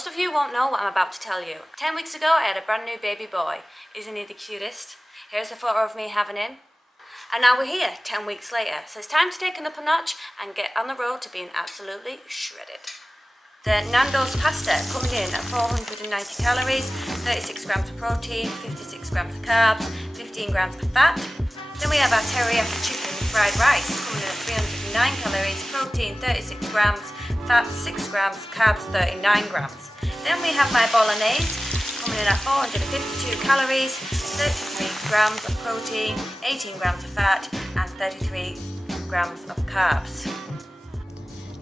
Most of you won't know what I'm about to tell you. 10 weeks ago I had a brand new baby boy. Isn't he the cutest? Here's a photo of me having him. And now we're here, 10 weeks later. So it's time to take it up a notch and get on the road to being absolutely shredded. The Nando's pasta coming in at 490 calories, 36 grams of protein, 56 grams of carbs, 15 grams of fat. Then we have our Teriyaki Chicken fried rice coming in at 309 calories, protein 36 grams, fat 6 grams, carbs 39 grams. Then we have my Bolognese coming in at 452 calories, 33 grams of protein, 18 grams of fat and 33 grams of carbs.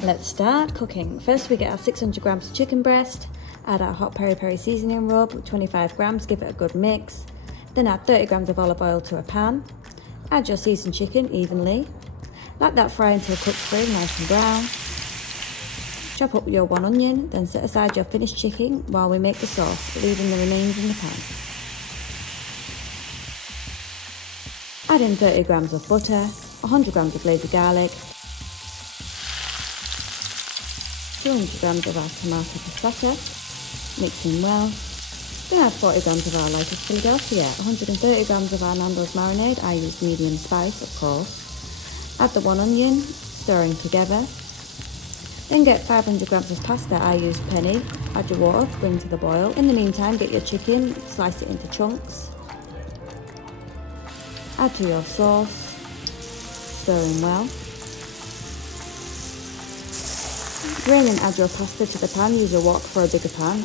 Let's start cooking. First we get our 600 grams of chicken breast, add our hot peri-peri seasoning rub, 25 grams, give it a good mix. Then add 30 grams of olive oil to a pan. Add your seasoned chicken evenly. Let that fry until cooked through, nice and brown. Chop up your 1 onion, then set aside your finished chicken while we make the sauce, leaving the remains in the pan. Add in 30 grams of butter, 100 grams of lazy garlic, 200 grams of our tomato passata, mixing well. Then add 40 grams of our lightest Philadelphia, 130 grams of our Nando's marinade, I use medium spice of course. Add the 1 onion, stirring together. Then get 500 grams of pasta, I use penny. Add your water to bring to the boil. In the meantime, get your chicken, slice it into chunks. Add to your sauce, stirring well. Drain and add your pasta to the pan, use your wok for a bigger pan.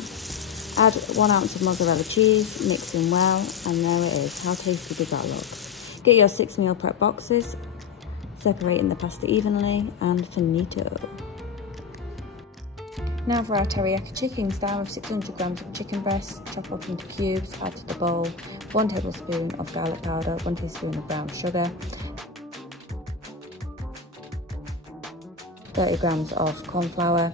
Add 1 ounce of mozzarella cheese, mixing well, and there it is. How tasty does that look? Get your 6 meal prep boxes, separating the pasta evenly, and finito. Now for our teriyaki chicken, start with 600 grams of chicken breast, chop up into cubes, add to the bowl 1 tablespoon of garlic powder, 1 teaspoon of brown sugar, 30 grams of corn flour,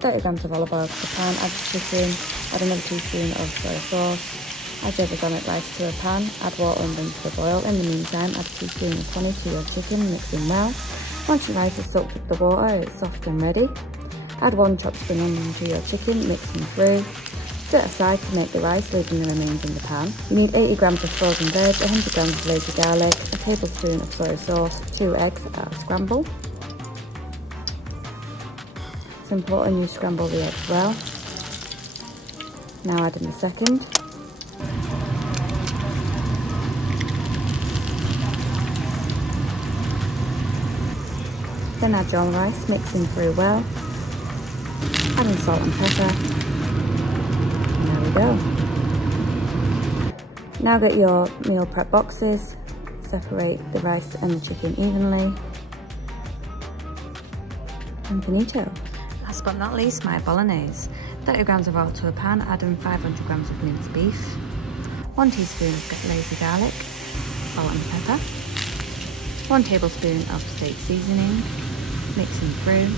30 grams of olive oil to the pan, add the chicken, add another teaspoon of soy sauce, add your balsamic rice to a pan, add water and bring to the boil. In the meantime, add a teaspoon of honey to your chicken, mixing well. Once your rice is soaked with the water, it's soft and ready. Add 1 chopped spring onion to your chicken, mixing through. Set aside to make the rice, leaving the remains in the pan. You need 80 grams of frozen veg, 100 grams of lazy garlic, a tablespoon of soy sauce, 2 eggs at a scramble. It's important you scramble the eggs well. Now add in the second. Then add your rice, mixing through well. Add in salt and pepper. And there we go. Now get your meal prep boxes, separate the rice and the chicken evenly. And finito. Last but not least, my bolognese. 30 grams of oil to a pan, add in 500 grams of minced beef, 1 teaspoon of lazy garlic, salt and pepper, 1 tablespoon of steak seasoning, mixing through.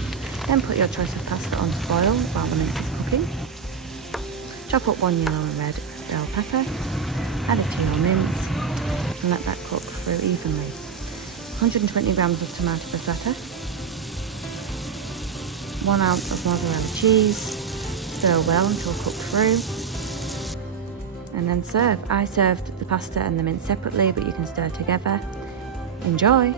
Then put your choice of pasta on to boil while the mince is cooking. Chop up 1 yellow and red bell pepper, add it to your mince, and let that cook through evenly. 120 grams of tomato passata, 1 ounce of mozzarella cheese, stir well until cooked through, and then serve. I served the pasta and the mince separately, but you can stir together. Enjoy!